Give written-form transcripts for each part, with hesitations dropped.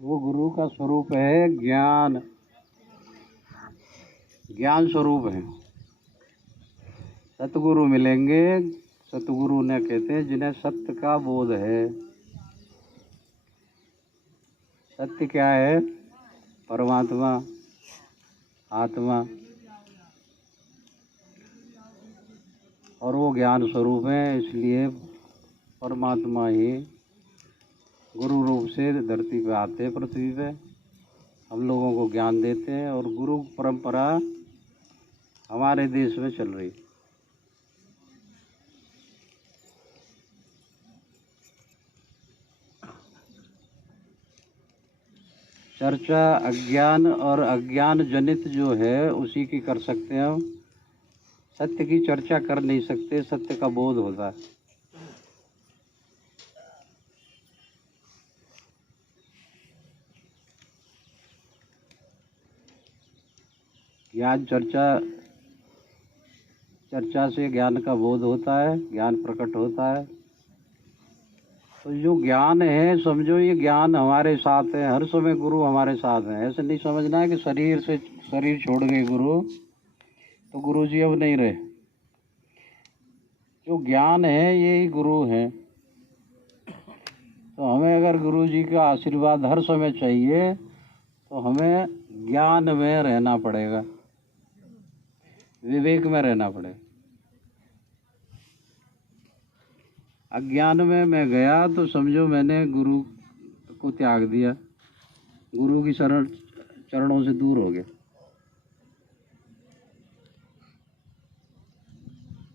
वो गुरु का स्वरूप है ज्ञान, ज्ञान स्वरूप है। सतगुरु मिलेंगे, सतगुरु ने कहते हैं जिन्हें सत्य का बोध है। सत्य क्या है? परमात्मा, आत्मा, और वो ज्ञान स्वरूप है। इसलिए परमात्मा ही गुरु रूप से धरती पे आते हैं, पृथ्वी पे हम लोगों को ज्ञान देते हैं। और गुरु परंपरा हमारे देश में चल रही। चर्चा अज्ञान और अज्ञान जनित जो है उसी की कर सकते हैं हम। सत्य की चर्चा कर नहीं सकते, सत्य का बोध होता है। ज्ञान चर्चा से ज्ञान का बोध होता है, ज्ञान प्रकट होता है। तो जो ज्ञान है, समझो ये ज्ञान हमारे साथ है, हर समय गुरु हमारे साथ है। ऐसे नहीं समझना है कि शरीर छोड़ गए गुरु तो गुरु जी अब नहीं रहे। जो ज्ञान है यही गुरु है। तो हमें अगर गुरु जी का आशीर्वाद हर समय चाहिए तो हमें ज्ञान में रहना पड़ेगा, विवेक में रहना पड़ेगा। अज्ञान में मैं गया तो समझो मैंने गुरु को त्याग दिया, गुरु की चरणों से दूर हो गया।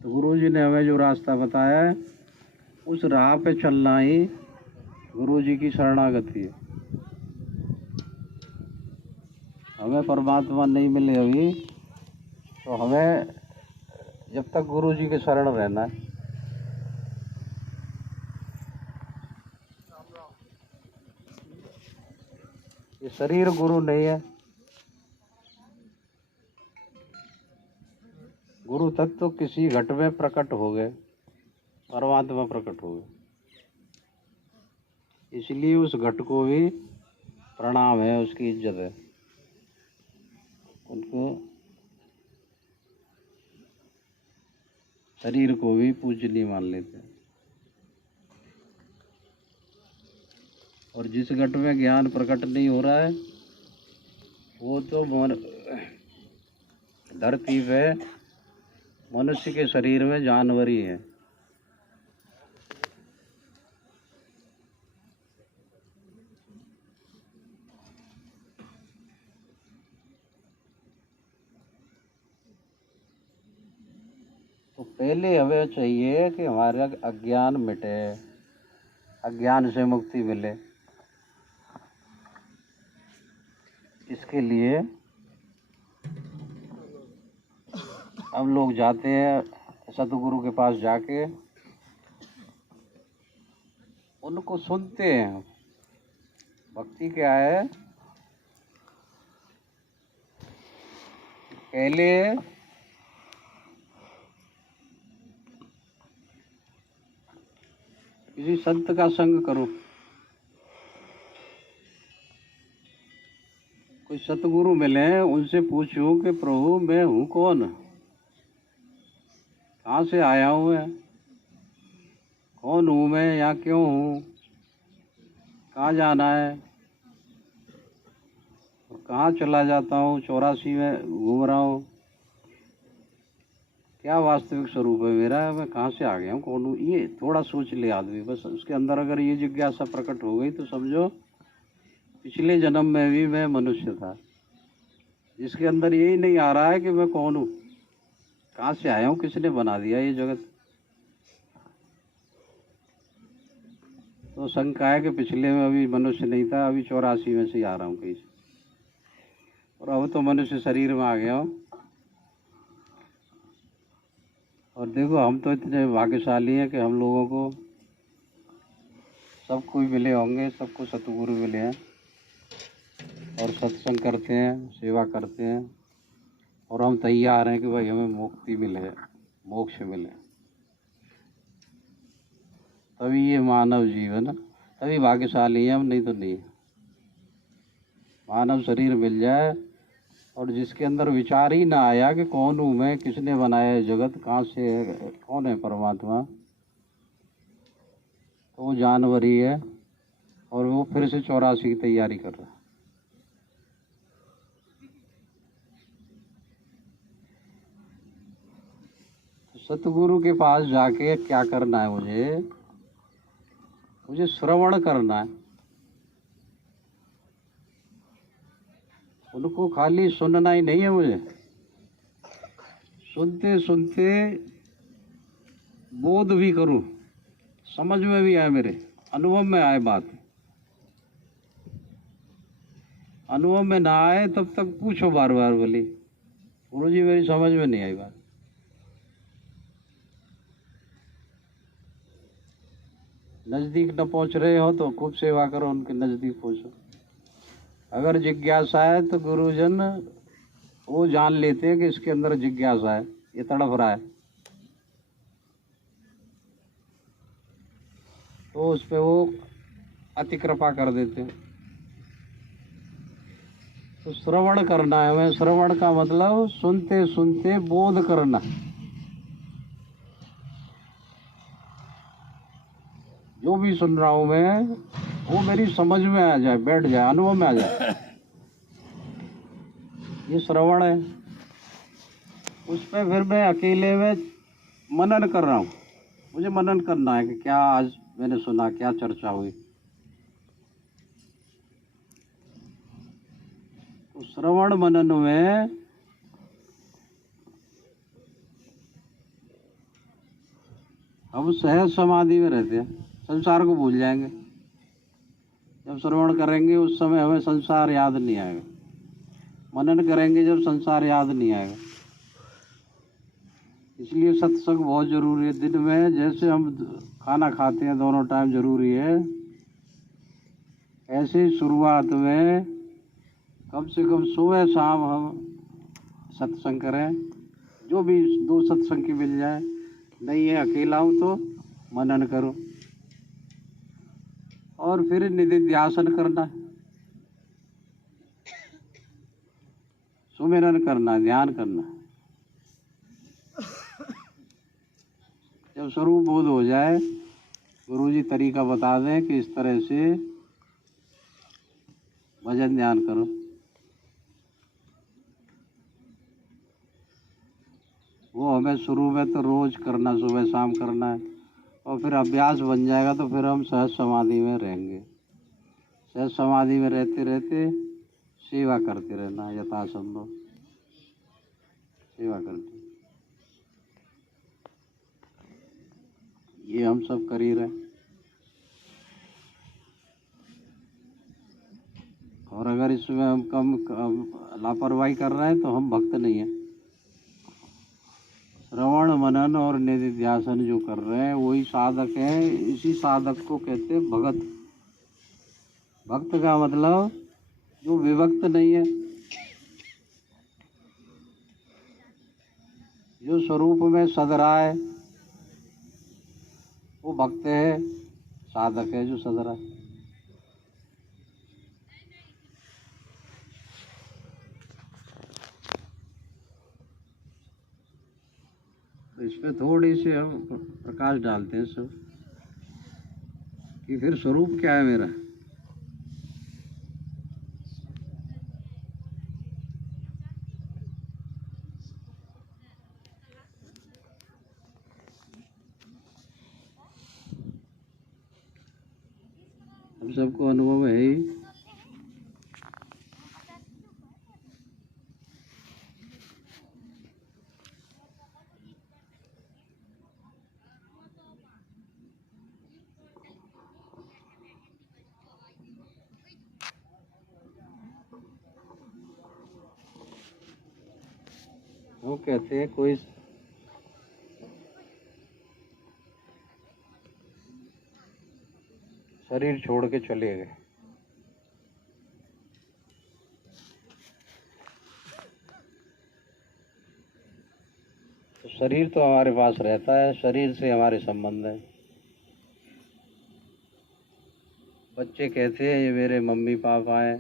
तो गुरु जी ने हमें जो रास्ता बताया है उस राह पे चलना ही गुरु जी की शरणागति है। हमें परमात्मा नहीं मिले अभी तो हमें जब तक गुरु जी के शरण रहना है। ये शरीर गुरु नहीं है। गुरु तत्व किसी घट में प्रकट हो गए, परमात्मा प्रकट हो गए। इसलिए उस घट को भी प्रणाम है, उसकी इज्जत है। उनके शरीर को भी पूजनीय मान लेते हैं। और जिस घट में ज्ञान प्रकट नहीं हो रहा है वो तो धरती पे मनुष्य के शरीर में जानवर ही है। तो पहले हमें चाहिए कि हमारा अज्ञान मिटे, अज्ञान से मुक्ति मिले। इसके लिए हम लोग जाते हैं सतगुरु के पास, जाके उनको सुनते हैं। भक्ति क्या है? पहले किसी संत का संग करो, कोई सतगुरु मिले उनसे पूछो कि प्रभु मैं हूँ कौन, कहाँ से आया हूँ मैं, कौन हूँ मैं, यहाँ क्यों हूँ, कहाँ जाना है और कहाँ चला जाता हूँ, 84 में घूम रहा हूँ, क्या वास्तविक स्वरूप है मेरा, मैं कहाँ से आ गया हूँ, कौन हूँ। ये थोड़ा सोच ले आदमी, बस उसके अंदर अगर ये जिज्ञासा प्रकट हो गई तो समझो पिछले जन्म में भी मैं मनुष्य था। जिसके अंदर यही नहीं आ रहा है कि मैं कौन हूँ, कहाँ से आया हूँ, किसने बना दिया ये जगत, तो शंका है कि पिछले में अभी मनुष्य नहीं था, अभी 84 में से आ रहा हूँ कहीं से, और अब तो मनुष्य शरीर में आ गया हूँ। और देखो हम तो इतने भाग्यशाली हैं कि हम लोगों को सब कोई मिले होंगे, सबको सतगुरु मिले हैं और सत्संग करते हैं, सेवा करते हैं, और हम तैयार हैं कि भाई हमें मुक्ति मिले, मोक्ष मिले। तभी ये मानव जीवन, तभी भाग्यशाली है हम, नहीं तो नहीं। मानव शरीर मिल जाए और जिसके अंदर विचार ही ना आया कि कौन हूँ मैं, किसने बनाया है जगत, कहाँ से है, कौन है परमात्मा, तो वो जानवर ही है और वो फिर से 84 की तैयारी कर रहा है। तो सतगुरु के पास जाके क्या करना है, मुझे श्रवण करना है। उनको खाली सुनना ही नहीं है, मुझे सुनते सुनते बोध भी करूं, समझ में भी आए, मेरे अनुभव में आए बात। अनुभव में ना आए तब तक पूछो बार बार, बोली गुरुजी मेरी समझ में नहीं आई बात। नजदीक न पहुंच रहे हो तो खूब सेवा करो, उनके नजदीक पहुंचो। अगर जिज्ञासा है तो गुरुजन वो जान लेते हैं कि इसके अंदर जिज्ञासा है, ये तड़प रहा है, तो उस पर वो अति कृपा कर देते हैं। तो श्रवण करना है हमें। श्रवण का मतलब सुनते सुनते बोध करना। जो भी सुन रहा हूं मैं वो मेरी समझ में आ जाए, बैठ जाए, अनुभव में आ जाए, ये श्रवण है। उस पर फिर मैं अकेले में मनन कर रहा हूँ। मुझे मनन करना है कि क्या आज मैंने सुना, क्या चर्चा हुई। तो श्रवण मनन में हम सहज समाधि में रहते हैं, संसार को भूल जाएंगे। जब श्रवण करेंगे उस समय हमें संसार याद नहीं आएगा। मनन करेंगे जब संसार याद नहीं आएगा। इसलिए सत्संग बहुत जरूरी है। दिन में जैसे हम खाना खाते हैं दोनों टाइम जरूरी है, ऐसे शुरुआत में कम से कम सुबह शाम हम सत्संग करें। जो भी 2 सत्संग की मिल जाए, नहीं है अकेला हूँ तो मनन करो। और फिर निधिध्यासन करना, सुमिरन करना, ध्यान करना। जब स्वरूप बोध हो जाए, गुरुजी तरीका बता दें कि इस तरह से भजन ध्यान करो, वो हमें शुरू में तो रोज करना, सुबह शाम करना है। और फिर अभ्यास बन जाएगा तो फिर हम सहज समाधि में रहेंगे। सहज समाधि में रहते रहते सेवा करते रहना, यथासंभव सेवा करते। ये हम सब कर ही रहे। और अगर इसमें हम कम लापरवाही कर रहे हैं तो हम भक्त नहीं हैं। श्रवण मनन और निधिध्यासन जो कर रहे हैं वही साधक है। इसी साधक को कहते हैं भगत। भक्त का मतलब जो विभक्त नहीं है, जो स्वरूप में सद रहा है, वो भक्त है। साधक है जो सद रहा है। तो इसमें थोड़ी सी हम प्रकाश डालते हैं सब कि फिर स्वरूप क्या है मेरा। हम सबको अनुभव है ही। वो कहते हैं कोई शरीर छोड़ के चले गए, तो शरीर तो हमारे पास रहता है, शरीर से हमारे संबंध है। बच्चे कहते हैं ये मेरे मम्मी पापा हैं,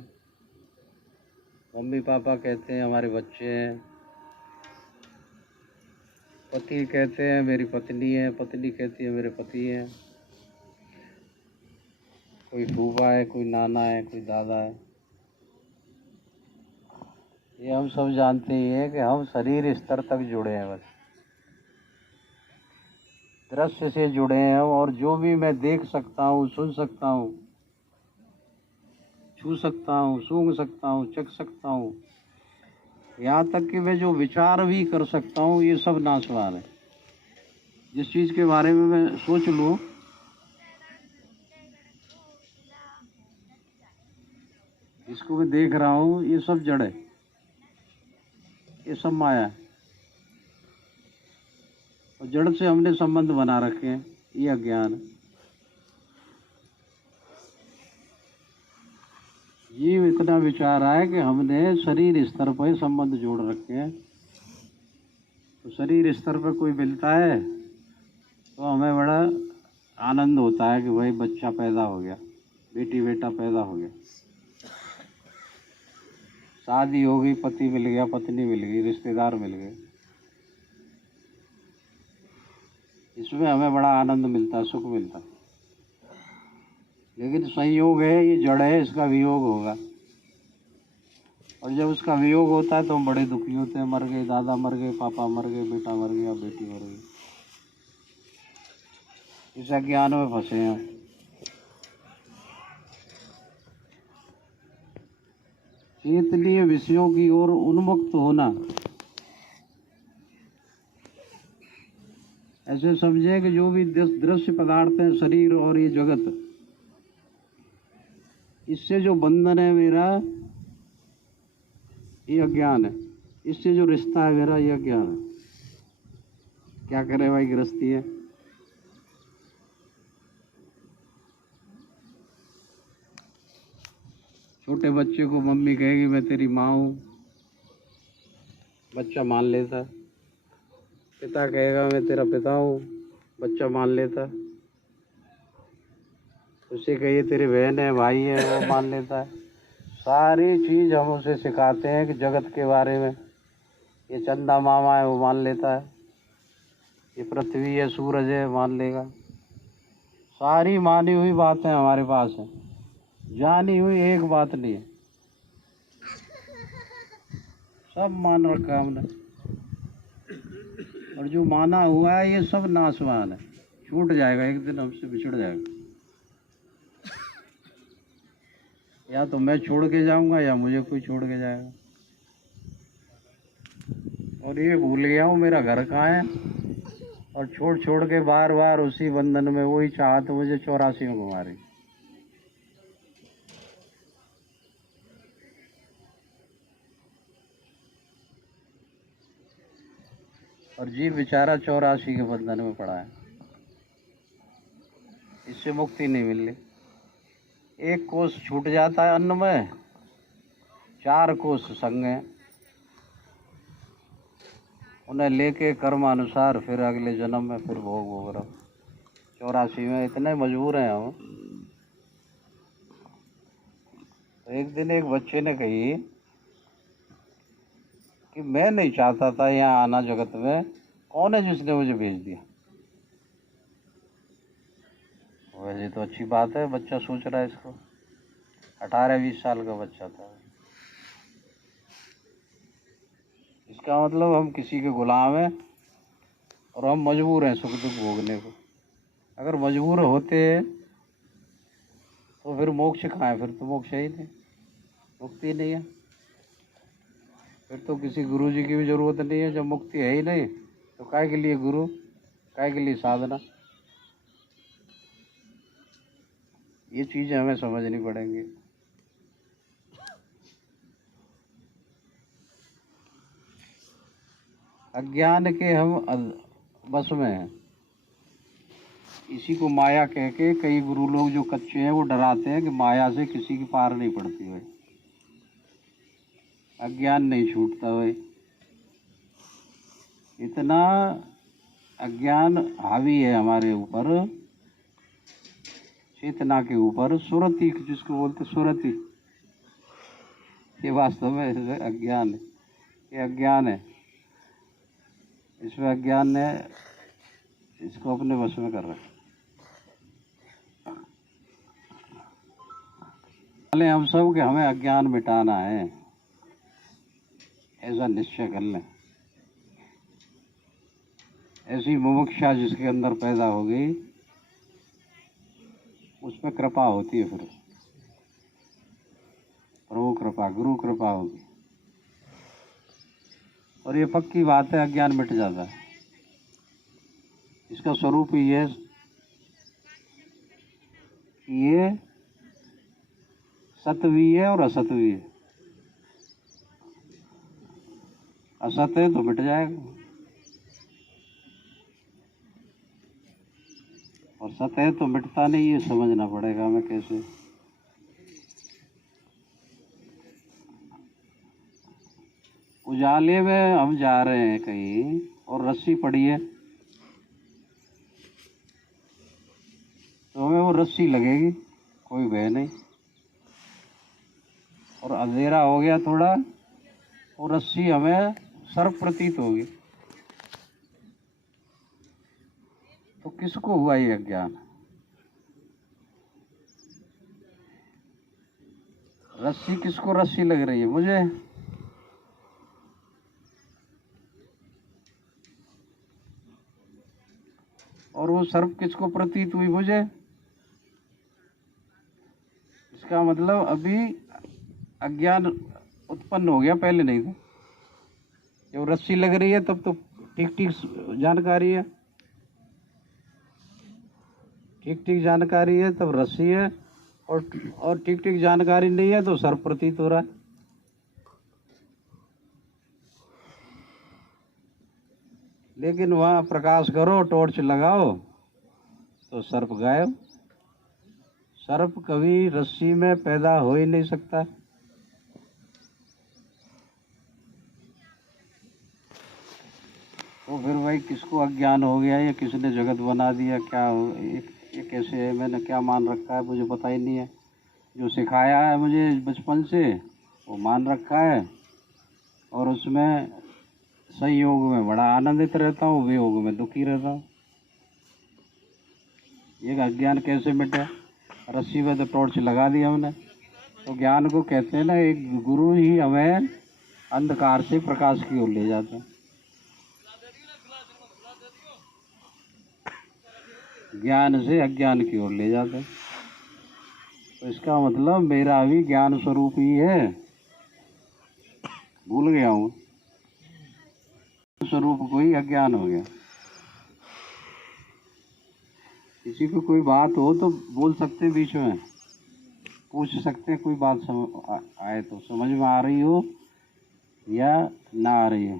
मम्मी पापा कहते हैं हमारे बच्चे हैं, पति कहते हैं मेरी पत्नी है, पत्नी कहती है मेरे पति हैं, कोई फूफा है, कोई नाना है, कोई दादा है। ये हम सब जानते ही हैं कि हम शरीर स्तर तक जुड़े हैं, बस दृश्य से जुड़े हैं। और जो भी मैं देख सकता हूँ, सुन सकता हूँ, छू सकता हूँ, सूंघ सकता हूँ, चख सकता हूँ, यहाँ तक कि मैं जो विचार भी कर सकता हूँ, ये सब नाशवान है। जिस चीज़ के बारे में मैं सोच लूँ, इसको मैं देख रहा हूँ, ये सब जड़ है, ये सब माया है। और जड़ से हमने संबंध बना रखे हैं, ये अज्ञान है। जीव इतना विचार है कि हमने शरीर स्तर पर संबंध जोड़ रखे हैं। तो शरीर स्तर पर कोई मिलता है तो हमें बड़ा आनंद होता है कि भाई बच्चा पैदा हो गया, बेटी बेटा पैदा हो गया, शादी हो गई, पति मिल गया, पत्नी मिल गई, रिश्तेदार मिल गए। इसमें हमें बड़ा आनंद मिलता है, सुख मिलता है। लेकिन संयोग है, ये जड़ है, इसका वियोग होगा। और जब उसका वियोग होता है तो हम बड़े दुखी होते हैं। मर गए दादा, मर गए पापा, मर गए बेटा, मर गया बेटी, मर गई। इस अज्ञान में फंसे हैं। चेतनीय विषयों की ओर उन्मुक्त होना, ऐसे समझे कि जो भी दृश्य पदार्थ हैं, शरीर और ये जगत, इससे जो बंधन है मेरा, ये अज्ञान है। इससे जो रिश्ता है मेरा, ये अज्ञान है। क्या करे भाई, गृहस्थी है। छोटे बच्चे को मम्मी कहेगी मैं तेरी माँ हूँ, बच्चा मान लेता। पिता कहेगा मैं तेरा पिता हूँ, बच्चा मान लेता। उसे कहिए तेरी बहन है, भाई है, वो मान लेता है। सारी चीज़ हम उसे सिखाते हैं कि जगत के बारे में। ये चंदा मामा है, वो मान लेता है। ये पृथ्वी है, सूरज है, मान लेगा। सारी मानी हुई बातें हमारे पास हैं, जानी हुई एक बात नहीं है, सब मान रखा हमने। और जो माना हुआ है ये सब नाशवान है, छूट जाएगा, एक दिन हमसे बिछड़ जाएगा। या तो मैं छोड़ के जाऊंगा या मुझे कोई छोड़ के जाएगा। और ये भूल गया हूँ मेरा घर कहाँ है, और छोड़ छोड़ के बार बार उसी बंधन में, वही चाहत मुझे 84 में घुमा रही। और जीव बेचारा 84 के बंधन में पड़ा है, इससे मुक्ति नहीं मिल रही। एक कोष छूट जाता है अन्न में, 4 कोष संग हैं, उन्हें लेके कर्म अनुसार फिर अगले जन्म में फिर भोग भोग रहा। 84 में इतने मजबूर हैं हम। तो एक दिन एक बच्चे ने कही कि मैं नहीं चाहता था यहाँ आना जगत में, कौन है जिसने मुझे भेज दिया। वैसे तो अच्छी बात है, बच्चा सोच रहा है इसको। 18-20 साल का बच्चा था। इसका मतलब हम किसी के गुलाम हैं और हम मजबूर हैं सुख दुख भोगने को। अगर मजबूर होते तो फिर मोक्ष कहाँ है, फिर तो मोक्ष ही नहीं, मुक्ति नहीं है। फिर तो किसी गुरु जी की भी जरूरत नहीं है। जब मुक्ति है ही नहीं तो काय के लिए गुरु, काय के लिए साधना। ये चीज़ें हमें समझनी पड़ेंगी। अज्ञान के हम बस में हैं। इसी को माया कह के कई गुरु लोग जो कच्चे हैं वो डराते हैं कि माया से किसी की पार नहीं पड़ती भाई, अज्ञान नहीं छूटता भाई। इतना अज्ञान हावी है हमारे ऊपर, चेतना के ऊपर। सुरति जिसको बोलते, सुरति, ये वास्तव में इसमें अज्ञान है, ये अज्ञान है, इसमें अज्ञान ने इसको अपने वश में कर रखा। पहले हम सब कि हमें अज्ञान मिटाना है, ऐसा निश्चय कर लें। ऐसी मुमुक्षा जिसके अंदर पैदा हो गई, उस पर कृपा होती है, फिर प्रभु कृपा, गुरु कृपा होगी, और ये पक्की बात है, अज्ञान मिट जाता है। इसका स्वरूप ही है कि ये सत्य भी है और असत भी है। असत है तो मिट जाएगा, और सत्य है तो मिटता नहीं। ये समझना पड़ेगा हमें कैसे। उजाले में हम जा रहे हैं कहीं और रस्सी पड़ी है, तो हमें वो रस्सी लगेगी, कोई भय नहीं। और अंधेरा हो गया थोड़ा, वो रस्सी हमें सर्प प्रतीत होगी। तो किसको हुआ ये अज्ञान? रस्सी किसको रस्सी लग रही है? मुझे। और वो सर्प किसको प्रतीत हुई? मुझे। इसका मतलब अभी अज्ञान उत्पन्न हो गया, पहले नहीं था। जब रस्सी लग रही है तब तो ठीक ठीक जानकारी है, ठीक ठीक जानकारी है तब रस्सी है, और ठीक ठीक जानकारी नहीं है तो सर्प प्रतीत हो रहा है। लेकिन वहाँ प्रकाश करो, टॉर्च लगाओ, तो सर्प गायब। सर्प कभी रस्सी में पैदा हो ही नहीं सकता। तो फिर भाई किसको अज्ञान हो गया, या किसने जगत बना दिया, क्या हो, ये कैसे है? मैंने क्या मान रखा है, मुझे पता ही नहीं है। जो सिखाया है मुझे बचपन से वो मान रखा है, और उसमें संयोग में बड़ा आनंदित रहता हूँ, वियोग में दुखी रहता हूँ। ये अज्ञान कैसे मिटे? रस्सी में तो टॉर्च लगा दिया हमने। तो ज्ञान को कहते हैं ना, एक गुरु ही हमें अंधकार से प्रकाश की ओर ले जाते हैं। ज्ञान से अज्ञान की ओर ले जाते हैं। तो इसका मतलब मेरा भी ज्ञान स्वरूप ही है। भूल गया हूँ स्वरूप को ही अज्ञान हो गया। किसी को कोई बात हो तो बोल सकते, बीच में पूछ सकते, कोई बात आए तो समझ में आ रही हो या ना आ रही हो।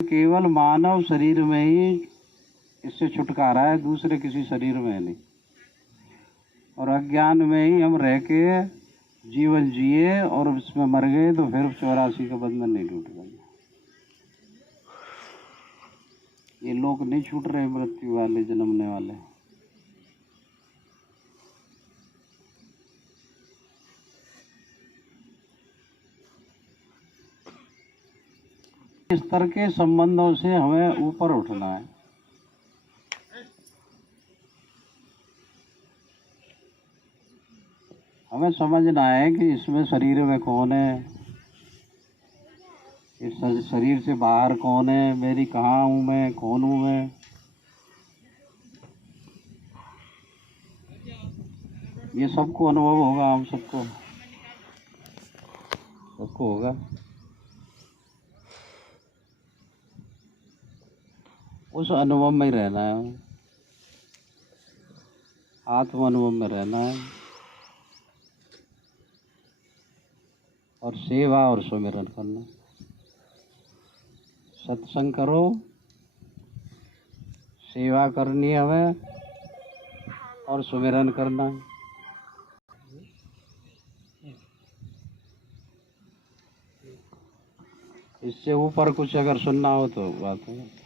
केवल मानव शरीर में ही इससे छुटकारा है, दूसरे किसी शरीर में नहीं। और अज्ञान में ही हम रह के जीवन जिए और इसमें मर गए तो फिर 84 का बंधन नहीं टूट गया। ये लोग नहीं छूट रहे, मृत्यु वाले, जन्मने वाले। इस तरह के संबंधों से हमें ऊपर उठना है। हमें समझना है कि इसमें शरीर में कौन है, इस शरीर से बाहर कौन है, मेरी कहाँ हूँ मैं, कौन हूँ मैं। ये सबको अनुभव होगा, हम सबको होगा। उस अनुभव में ही रहना है, आत्म अनुभव में रहना है, और सेवा और सुमिरन करना। सत्संग करो, सेवा करनी है हमें, और सुमिरन करना है। इससे ऊपर कुछ अगर सुनना हो तो बात है।